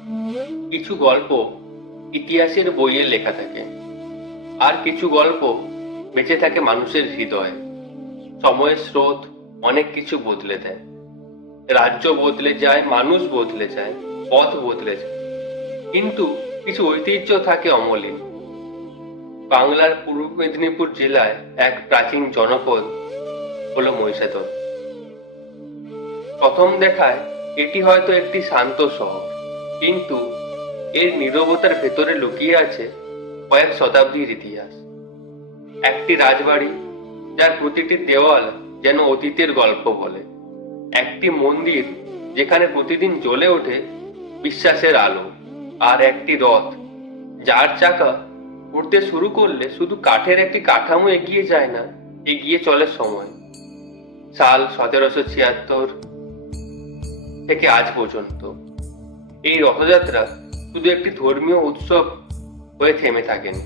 কিছু গল্প ইতিহাসের বইয়ে লেখা থাকে, আর কিছু গল্প বেঁচে থাকে মানুষের হৃদয়ে। সময়ের স্রোত অনেক কিছু বদলে দেয়, রাজ্য বদলে যায়, মানুষ বদলে যায়, পথ বদলে যায়, কিন্তু কিছু ঐতিহ্য থাকে অমলিন। বাংলার পূর্ব মেদিনীপুর জেলায় এক প্রাচীন জনপদ হলো মহিষাদল। প্রথম দেখায় এটি হয়তো একটি শান্ত শহর, কিন্তু এর নীরবতার ভেতরে লুকিয়ে আছে কয়েক শতাব্দীর ইতিহাস। একটি রাজবাড়ি যার প্রতিটি দেওয়াল যেন অতীতের গল্প বলে, একটি মন্দির যেখানে প্রতিদিন জ্বলে ওঠে বিশ্বাসের আলো, আর একটি রথ যার চাকা উঠতে শুরু করলে শুধু কাঠের একটি কাঠামো এগিয়ে যায় না, এগিয়ে চলে সময়। সাল 1776 থেকে আজ পর্যন্ত এই রথযাত্রা শুধু একটি ধর্মীয় উৎসব হয়ে থেমে থাকেনি,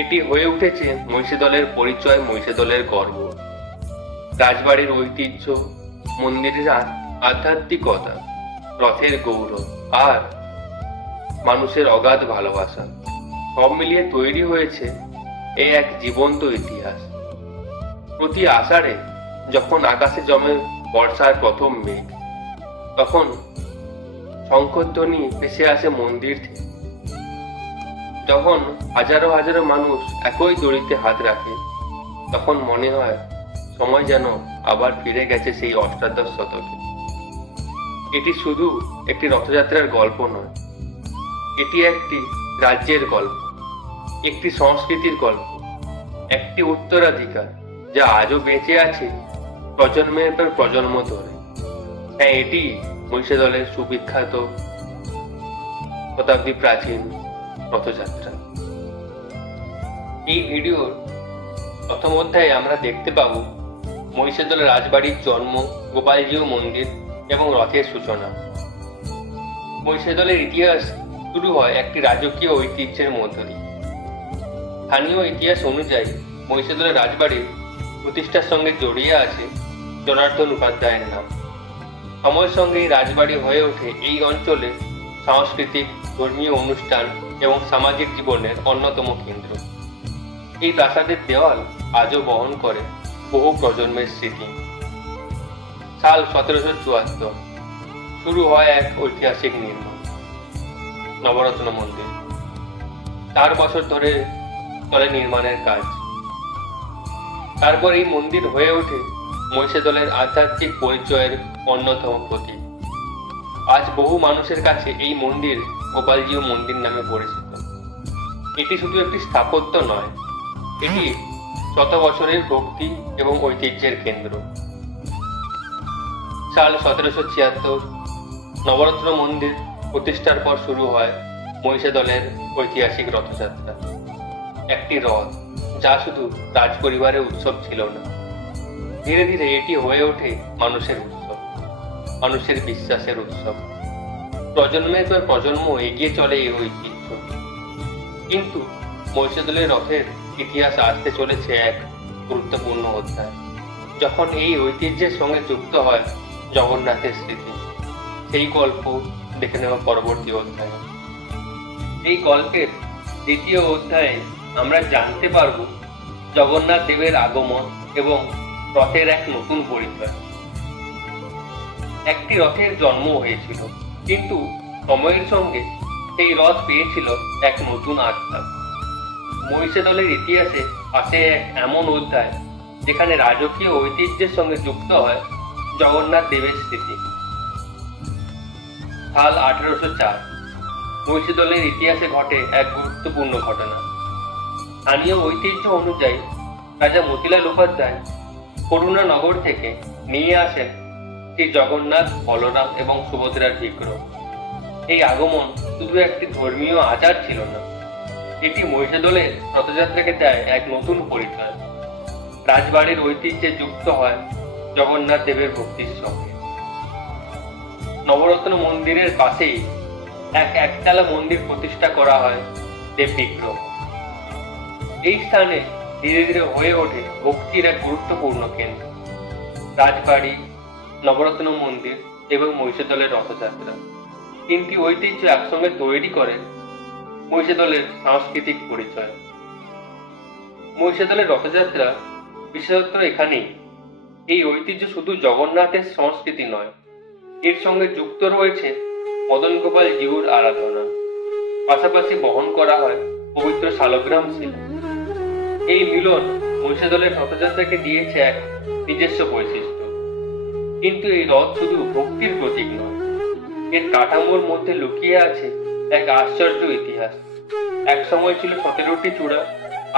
এটি হয়ে উঠেছে মহিষাদলের পরিচয়, মহিষাদলের গর্ব। রাজবাড়ির ঐতিহ্য, মন্দিরের আধ্যাত্মিকতা, রথের গৌরব আর মানুষের অগাধ ভালোবাসা সব মিলিয়ে তৈরি হয়েছে এই এক জীবন্ত ইতিহাস। প্রতি আষাঢ়ে যখন আকাশে জমে বর্ষার প্রথম মেঘ, তখন শঙ্খধ্বনি ভেসে আসে মন্দির থেকে। যখন হাজারো হাজারো মানুষ একই দড়িতে হাত রাখে, তখন মনে হয় সময় যেন আবার ফিরে গেছে সেই অষ্টাদশ শতকে। এটি শুধু একটি রথযাত্রার গল্প নয়, এটি একটি রাজ্যের গল্প, একটি সংস্কৃতির গল্প, একটি উত্তরাধিকার যা আজও বেঁচে আছে প্রজন্মের পর প্রজন্ম ধরে। হ্যাঁ, এটি মহিষাদলের সুবিখ্যাত শতাব্দী প্রাচীন রথযাত্রা। এই ভিডিওর প্রথম অধ্যায়ে আমরা দেখতে পাব মহিষাদল রাজবাড়ির জন্ম, গোপালজিউ মন্দির এবং রথের সূচনা। মহিষাদলের ইতিহাস শুরু হয় একটি রাজকীয় ঐতিহ্যের মধ্য দিয়ে। স্থানীয় ইতিহাস অনুযায়ী মহিষাদলের রাজবাড়ির প্রতিষ্ঠার সঙ্গে জড়িয়ে আছে জনার্দন উপাধ্যায়ের নাম। সময়ের সঙ্গে এই রাজবাড়ি হয়ে ওঠে এই অঞ্চলে সাংস্কৃতিক, ধর্মীয় অনুষ্ঠান এবং সামাজিক জীবনের অন্যতম কেন্দ্র। এই প্রাসাদের দেওয়াল আজও বহন করে বহু প্রজন্মের স্মৃতি। সাল 1774 শুরু হয় এক ঐতিহাসিক নির্মাণ, নবরত্ন মন্দির। 4 বছর ধরে চলে নির্মাণের কাজ। তারপর এই মন্দির হয়ে ওঠে মহিষাদলের আধ্যাত্মিক পরিচয়ের অন্যতম প্রতীক। আজ বহু মানুষের কাছে এই মন্দির গোপালজিউ মন্দির নামে পরিচিত। এটি শুধু একটি স্থাপত্য নয়, এটি শত বছরের ভক্তি এবং ঐতিহ্যের কেন্দ্র। সাল 1776 নবরত্ন মন্দির প্রতিষ্ঠার পর শুরু হয় মহিষাদলের ঐতিহাসিক রথযাত্রা। একটি রথ যা শুধু রাজ পরিবারের উৎসব ছিল না, ধীরে ধীরে এটি হয়ে ওঠে মানুষের উৎসব, মানুষের বিশ্বাসের উৎসব। প্রজন্মের পর প্রজন্ম এগিয়ে চলে এই ঐতিহ্য। কিন্তু মহিষাদলের রথের ইতিহাস আসতে চলেছে এক গুরুত্বপূর্ণ অধ্যায়, যখন এই ঐতিহ্যের সঙ্গে যুক্ত হয় জগন্নাথের স্মৃতি। সেই গল্প দেখে নেওয়া পরবর্তী অধ্যায়ে। এই গল্পের দ্বিতীয় অধ্যায়ে আমরা জানতে পারব জগন্নাথ দেবের আগমন এবং রথের এক নতুন পরিচয়। একটি রথের জন্ম হয়েছিল, কিন্তু সময়ের সঙ্গে সেই রথ পেয়েছিল এক নতুন আত্মা। মহিষাদলের ইতিহাসে আসে এক এমন অধ্যায় যেখানে রাজকীয় ঐতিহ্যের সঙ্গে যুক্ত হয় জগন্নাথ দেবের স্মৃতি। সাল 1804 মহিষাদলের ইতিহাসে ঘটে এক গুরুত্বপূর্ণ ঘটনা। স্থানীয় ঐতিহ্য অনুযায়ী রাজা মতিলাল উপাধ্যায় করুণানগর থেকে নিয়ে আসেন শ্রী জগন্নাথ, বলরাম এবং সুভদ্রার বিগ্রহ। এই আগমন শুধু একটি ধর্মীয় আচার ছিল না, এটি মহিষাদলের রথযাত্রাকে দেয় এক নতুন পরিচয়। রাজবাড়ির ঐতিহ্যে যুক্ত হয় জগন্নাথ দেবের ভক্তির সঙ্গে। নবরত্ন মন্দিরের পাশেই একতলা মন্দির প্রতিষ্ঠা করা হয় দেব বিগ্রহ। এই স্থানে ধীরে ধীরে হয়ে ওঠে ভক্তির এক গুরুত্বপূর্ণ কেন্দ্র। রাজবাড়ি, নবরত্ন মন্দির এবং মহিষাদলের রথযাত্রা তিনটি ঐতিহ্য একসঙ্গে তৈরি করে মহিষাদলের সাংস্কৃতিক পরিচয়। মহিষাদলের রথযাত্রা বিশেষত্ব এখানেই। এই ঐতিহ্য শুধু জগন্নাথের সংস্কৃতি নয়, এর সঙ্গে যুক্ত রয়েছে মদন গোপাল জিউর আরাধনা, পাশাপাশি বহন করা হয় পবিত্র শালগ্রাম শিলা। এই মিলন মহিষাদলের রথযাত্রাকে দিয়েছে এক নিজস্ব বৈশিষ্ট্য। কিন্তু এই রথ শুধু ভক্তির প্রতীক নয়, এর কাঠামোর মধ্যে লুকিয়ে আছে এক আশ্চর্য ইতিহাস। এক সময় ছিল 17টি চূড়া,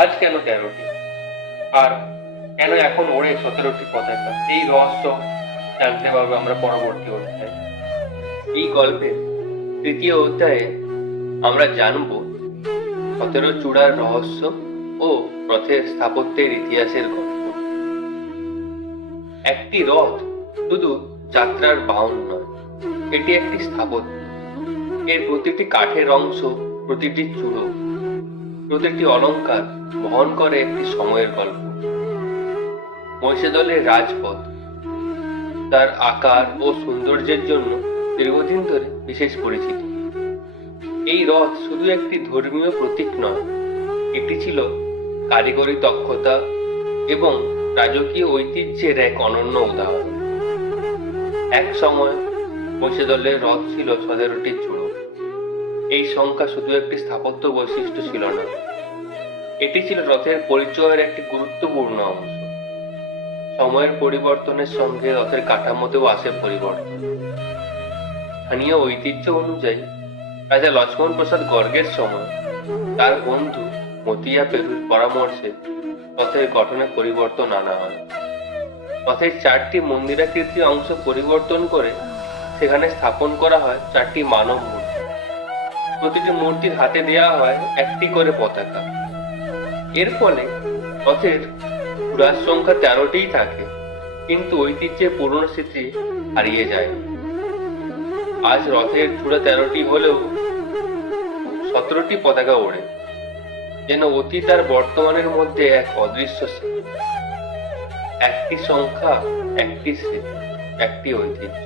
আজ কেন 13টি? আর কেন এখন ওড়ে 17টি পতাকা? এই রহস্য জানতে পারবো আমরা পরবর্তী অধ্যায়ে। এই গল্পের তৃতীয় অধ্যায়ে আমরা জানব 17 চূড়ার রহস্য ও রথের স্থাপত্যের ইতিহাসের গল্প। একটি রথ শুধু যাত্রার বাহন নয়, এটি একটি স্থাপত্য। এর প্রতিটি কাঠের অংশ, প্রতিটি চূড়ো, প্রতিটি অলংকার বহন করে একটি সময়ের গল্প। মহিষাদলের রাজপথ তার আকার ও সৌন্দর্যের জন্য দীর্ঘদিন ধরে বিশেষ পরিচিত। এই রথ শুধু একটি ধর্মীয় প্রতীক নয়, এটি ছিল কারিগরি দক্ষতা এবং রাজকীয় ঐতিহ্যের এক অনন্য উদাহরণ। এক সময় মহিষাদলের রথ ছিল 17টি চূড়ো। এই সংখ্যা শুধু একটি স্থাপত্য বৈশিষ্ট্য ছিল না, এটি ছিল রথের পরিচয়ের একটি গুরুত্বপূর্ণ অংশ। সময়ের পরিবর্তনের সঙ্গে রথের কাঠামোতেও আসে পরিবর্তন। স্থানীয় ঐতিহ্য অনুযায়ী রাজা লক্ষ্মণ প্রসাদ গর্গের সময় তার বন্ধু মতিয়া পেরুর পরামর্শে রথের গঠনে পরিবর্তন আনা হয়। রথের 4টি মন্দিরাকৃতি অংশ পরিবর্তন করে সেখানে স্থাপন করা হয় 4টি মানব মূর্তি। প্রতিটি মূর্তির হাতে দেওয়া হয় একটি করে পতাকা। এর ফলে রথের চূড়ার সংখ্যা 13টিই থাকে, কিন্তু ঐতিহ্যের পুরনো স্মৃতি হারিয়ে যায়। আজ রথের চূড়া 13টি হলেও 17টি পতাকা ওড়ে, যেন অতীত আর বর্তমানের মধ্যে এক অদৃশ্য স্মৃতি। একটি সংখ্যা, একটি স্মৃতি, একটি ঐতিহ্য।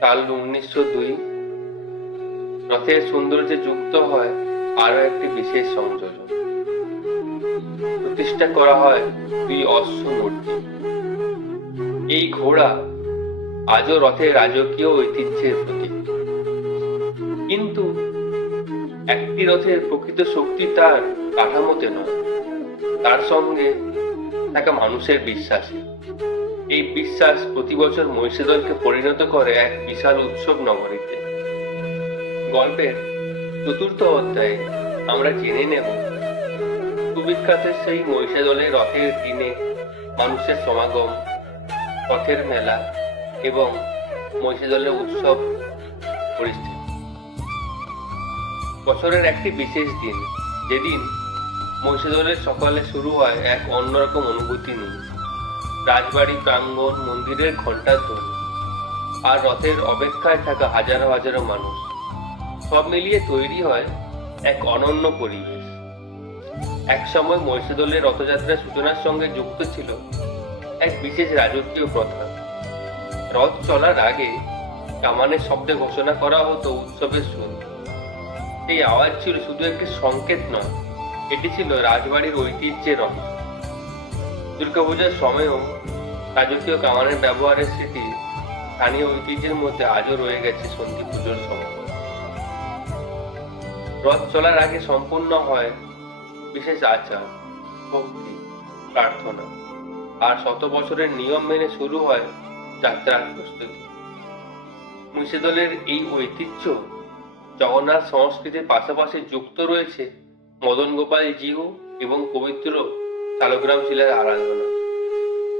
সাল 1902 রথের সৌন্দর্যে যুক্ত হয় আরো একটি বিশেষ সংযোজন। প্রতিষ্ঠা করা হয় 2 অশ্ব মূর্তি। এই ঘোড়া আজও রথের রাজকীয় ঐতিহ্যের প্রতীক। কিন্তু একটি রথের প্রকৃত শক্তি তার কাঠামোতে নয়, তার সঙ্গে থাকা মানুষের বিশ্বাসে। এই বিশ্বাস প্রতি বছর মহিষাদলকে পরিণত করে এক বিশাল উৎসব নগরীতে। গল্পের 4র্থ অধ্যায়ে আমরা জেনে নেব সুবিখ্যাত সেই মহিষাদলের রথের দিনে মানুষের সমাগম, রথের মেলা এবং মহিষাদলের উৎসব পরিস্থিতি। বছরের একটি বিশেষ দিন, যেদিন মহিষাদলের সকালে শুরু হয় এক অন্যরকম অনুভূতি নিয়ে। রাজবাড়ি প্রাঙ্গণ, মন্দিরের ঘণ্টার ধ্বনি আর রথের অপেক্ষায় থাকা হাজারো হাজারো মানুষ, সব মিলিয়ে তৈরি হয় এক অনন্য পরিবেশ। এক সময় মহিষাদলের রথযাত্রার সূচনার সঙ্গে যুক্ত ছিল এক বিশেষ রাজকীয় প্রথা। রথ চলার আগে কামানের শব্দে ঘোষণা করা হতো উৎসবের শুরু। এই আওয়াজ ছিল শুধু একটি সংকেত নয়, এটি ছিল রাজবাড়ির ঐতিহ্যের অংশ। দুর্গাপূজার সময়ও রাজকীয় কামানের ব্যবহারের স্মৃতি স্থানীয় ঐতিহ্যের মধ্যে আজও রয়ে গেছে। সন্ধি পুজোর সময় রথ চলার আগে সম্পূর্ণ হয় বিশেষ আচার, ভক্তি, প্রার্থনা আর 100 বছরের নিয়ম মেনে শুরু হয় যাত্রার প্রস্তুতি। মহিষাদলের এই ঐতিহ্য জগন্নাথ সংস্কৃতির পাশাপাশি যুক্ত রয়েছে মদন গোপাল জিউ এবং পবিত্র শালগ্রাম শিলার আরাধনা।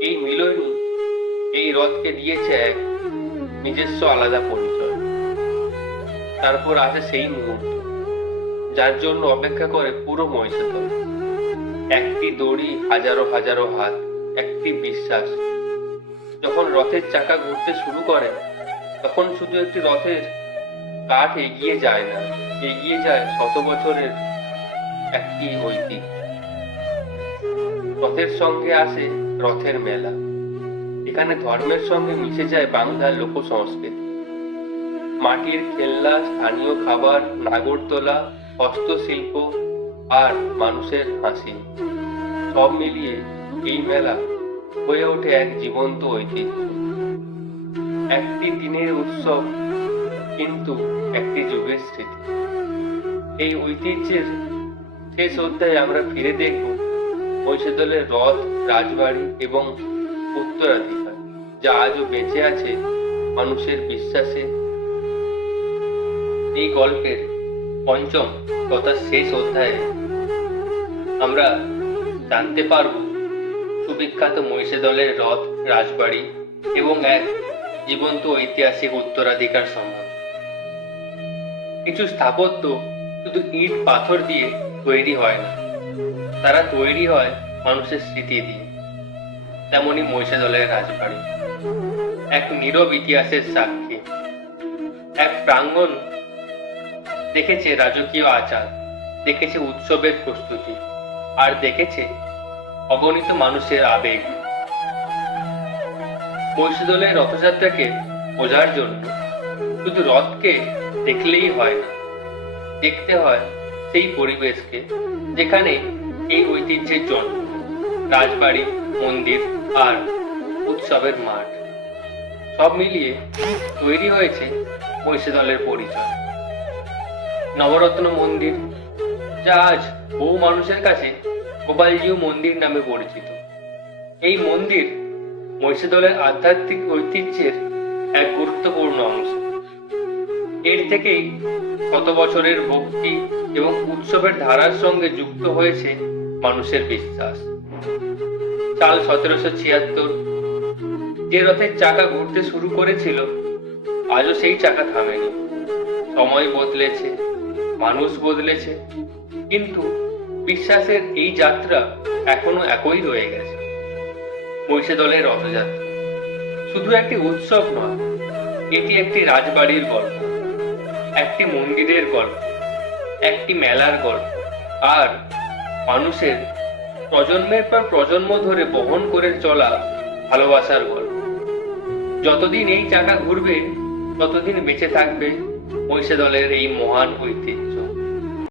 এই মিলনই এই রথকে দিয়েছে এক নিজস্ব আলাদা পরিচয়। তারপর আসে সেই মুহূর্ত যার জন্য অপেক্ষা করে পুরো মহিষাদল। একটি দড়ি, হাজারো হাজারো হাত, একটি বিশ্বাস। যখন রথের চাকা ঘুরতে শুরু করে, তখন শুধু একটি রথের কাঠ এগিয়ে যায় না, এগিয়ে যায় 100 বছরের একটি ঐতিহ্য। রথের সঙ্গে আসে রথের মেলা। এখানে ধর্মের সঙ্গে মিশে যায় বাংলার লোক সংস্কৃতি। মাটির খেলনা, স্থানীয় খাবার, নাগরদোলা, হস্তশিল্প আর মানুষের হাসি, সব মিলিয়ে এই মেলা হয়ে ওঠে এক জীবন্ত ঐতিহ্য। একটি দিনের উৎসব, কিন্তু একটি যুগের স্মৃতি। এই ঐতিহ্যের শেষ অধ্যায়ে আমরা ফিরে দেখব মহিষাদলের রথ, রাজবাড়ি এবং উত্তরাধিকার, যা আজও বেঁচে আছে মানুষের বিশ্বাসে। এই গল্পের পঞ্চম তথা শেষ অধ্যায়ে আমরা জানতে পারব সুবিখ্যাত মহিষাদলের রথ, রাজবাড়ি এবং এক জীবন্ত ঐতিহাসিক উত্তরাধিকার সম্বন্ধে। কিছু স্থাপত্য শুধু ইট পাথর দিয়ে তৈরি হয় না, তারা তৈরি হয় মানুষের স্মৃতি দিয়ে। তেমনি মহিষাদলের রাজবাড়ি এক নীরব ইতিহাসের সাক্ষী। এক প্রাঙ্গণ দেখেছে রাজকীয় আচার, দেখেছে উৎসবের প্রস্তুতি, আর দেখেছে অগণিত মানুষের আবেগ। মহিষাদলের রথযাত্রাকে বোঝার জন্য শুধু রথকে দেখলেই হয় না, দেখতে হয় সেই পরিবেশকে যেখানে এই ঐতিহ্যের জন্ম। রাজবাড়ি, মন্দির আর উৎসবের মাঠ, সব মিলিয়ে তৈরি হয়েছে মহিষাদলের পরিচয়। নবরত্ন মন্দির, যা আজ বহু মানুষের কাছে গোপালজিউ মন্দির নামে পরিচিত। এই মন্দির মহিষাদলের আধ্যাত্মিক ঐতিহ্যের এক গুরুত্বপূর্ণ অংশ। এর থেকেই শত বছরের ভক্তি এবং উৎসবের ধারার সঙ্গে যুক্ত হয়েছে মানুষের বিশ্বাস। সাল 1776 যে রথের চাকা ঘুরতে শুরু করেছিল, আজও সেই চাকা থামেনি। সময় বদলেছে, মানুষ বদলেছে, কিন্তু বিশ্বাসের এই যাত্রা এখনো একই রয়ে গেছে। মহিষাদলের রথযাত্রা শুধু একটি উৎসব নয়, এটি একটি রাজবাড়ির গল্প, একটি মন্দিরের গল্প, একটি মেলার গল্প, আর মানুষের প্রজন্মের পর প্রজন্ম ধরে বহন করে চলা ভালোবাসার গল্প। যতদিন এই চাকা ঘুরবে, ততদিন বেঁচে থাকবে মহিষাদলের এই মহান ঐতিহ্য।